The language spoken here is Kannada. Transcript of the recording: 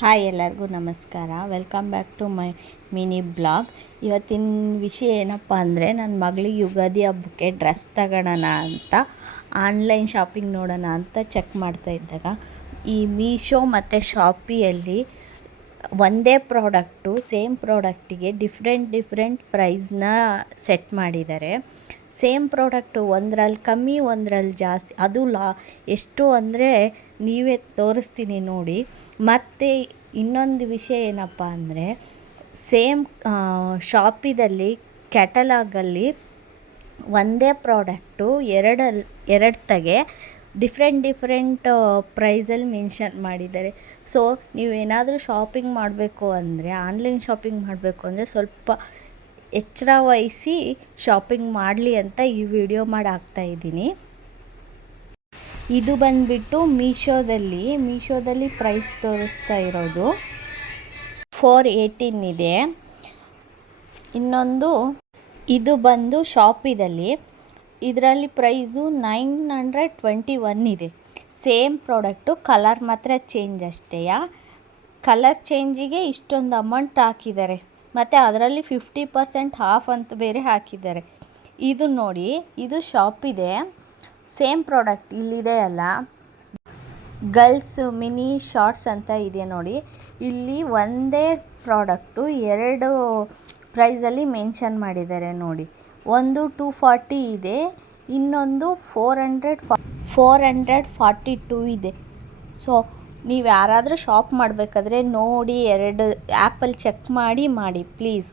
ಹಾಯ್ ಎಲ್ಲರಿಗೂ ನಮಸ್ಕಾರ. Welcome back to my mini blog. ಇವತ್ತಿನ ವಿಷಯ ಏನಪ್ಪ ಅಂದರೆ, ನನ್ನ ಮಗಳಿಗೆ ಯುಗಾದಿ ಹಬ್ಬಕ್ಕೆ ಡ್ರೆಸ್ ತಗೊಳ್ಳೋಣ ಅಂತ ಆನ್ಲೈನ್ ಶಾಪಿಂಗ್ ನೋಡೋಣ ಅಂತ ಚೆಕ್ ಮಾಡ್ತಾ ಇದ್ದಾಗ ಈ ಮೀಶೋ ಮತ್ತು ಶಾಪಿಯಲ್ಲಿ ಒಂದೇ ಪ್ರಾಡಕ್ಟು ಸೇಮ್ ಪ್ರಾಡಕ್ಟಿಗೆ ಡಿಫ್ರೆಂಟ್ ಪ್ರೈಸ್ನ ಸೆಟ್ ಮಾಡಿದ್ದಾರೆ. ಸೇಮ್ ಪ್ರಾಡಕ್ಟು ಒಂದರಲ್ಲಿ ಕಮ್ಮಿ ಒಂದರಲ್ಲಿ ಜಾಸ್ತಿ, ಅದು ಎಷ್ಟು ಅಂದರೆ ನೀವೇ ತೋರಿಸ್ತೀನಿ ನೋಡಿ. ಮತ್ತು ಇನ್ನೊಂದು ವಿಷಯ ಏನಪ್ಪ ಅಂದರೆ, ಸೇಮ್ ಶಾಪಿದಲ್ಲಿ ಕ್ಯಾಟಲಾಗಲ್ಲಿ ಒಂದೇ ಪ್ರಾಡಕ್ಟು ಎರಡು ತೆಗೆ ಡಿಫ್ರೆಂಟ್ ಪ್ರೈಸಲ್ಲಿ ಮೆನ್ಷನ್ ಮಾಡಿದ್ದಾರೆ. ಸೊ ನೀವೇನಾದರೂ ಶಾಪಿಂಗ್ ಮಾಡಬೇಕು ಅಂದರೆ, ಆನ್ಲೈನ್ ಶಾಪಿಂಗ್ ಮಾಡಬೇಕು ಅಂದರೆ ಸ್ವಲ್ಪ ಎಚ್ಚರ ವಹಿಸಿ ಶಾಪಿಂಗ್ ಮಾಡಲಿ ಅಂತ ಈ ವಿಡಿಯೋ ಮಾಡಿ ಹಾಕ್ತಾಯಿದ್ದೀನಿ. ಇದು ಬಂದುಬಿಟ್ಟು ಮೀಶೋದಲ್ಲಿ ಪ್ರೈಸ್ ತೋರಿಸ್ತಾ ಇರೋದು 418 ಇದೆ. ಇನ್ನೊಂದು ಇದು ಬಂದು ಶಾಪಿದಲ್ಲಿ, ಇದರಲ್ಲಿ ಪ್ರೈಸು 921 ಇದೆ. ಸೇಮ್ ಪ್ರಾಡಕ್ಟು, ಕಲರ್ ಮಾತ್ರ ಚೇಂಜ್ ಅಷ್ಟೇ. ಕಲರ್ ಚೇಂಜಿಗೆ ಇಷ್ಟೊಂದು ಅಮೌಂಟ್ ಹಾಕಿದ್ದಾರೆ. ಮತ್ತು ಅದರಲ್ಲಿ 50% ಆಫ್ ಅಂತ ಬೇರೆ ಹಾಕಿದ್ದಾರೆ. ಇದು ನೋಡಿ, ಇದು ಶಾಪಿದೆ. ಸೇಮ್ ಪ್ರಾಡಕ್ಟ್ ಇಲ್ಲಿದೆ ಅಲ್ಲ, ಗರ್ಲ್ಸ್ ಮಿನಿ ಶಾರ್ಟ್ಸ್ ಅಂತ ಇದೆ ನೋಡಿ. ಇಲ್ಲಿ ಒಂದೇ ಪ್ರಾಡಕ್ಟು ಎರಡು ಪ್ರೈಸಲ್ಲಿ ಮೆನ್ಷನ್ ಮಾಡಿದ್ದಾರೆ ನೋಡಿ. ಒಂದು 240 ಇದೆ, ಇನ್ನೊಂದು 442 ಇದೆ. ಸೊ ನೀವು ಯಾರಾದರೂ ಶಾಪ್ ಮಾಡಬೇಕಾದ್ರೆ ನೋಡಿ, ಎರಡು ಆ್ಯಪಲ್ಲಿ ಚೆಕ್ ಮಾಡಿ ಪ್ಲೀಸ್.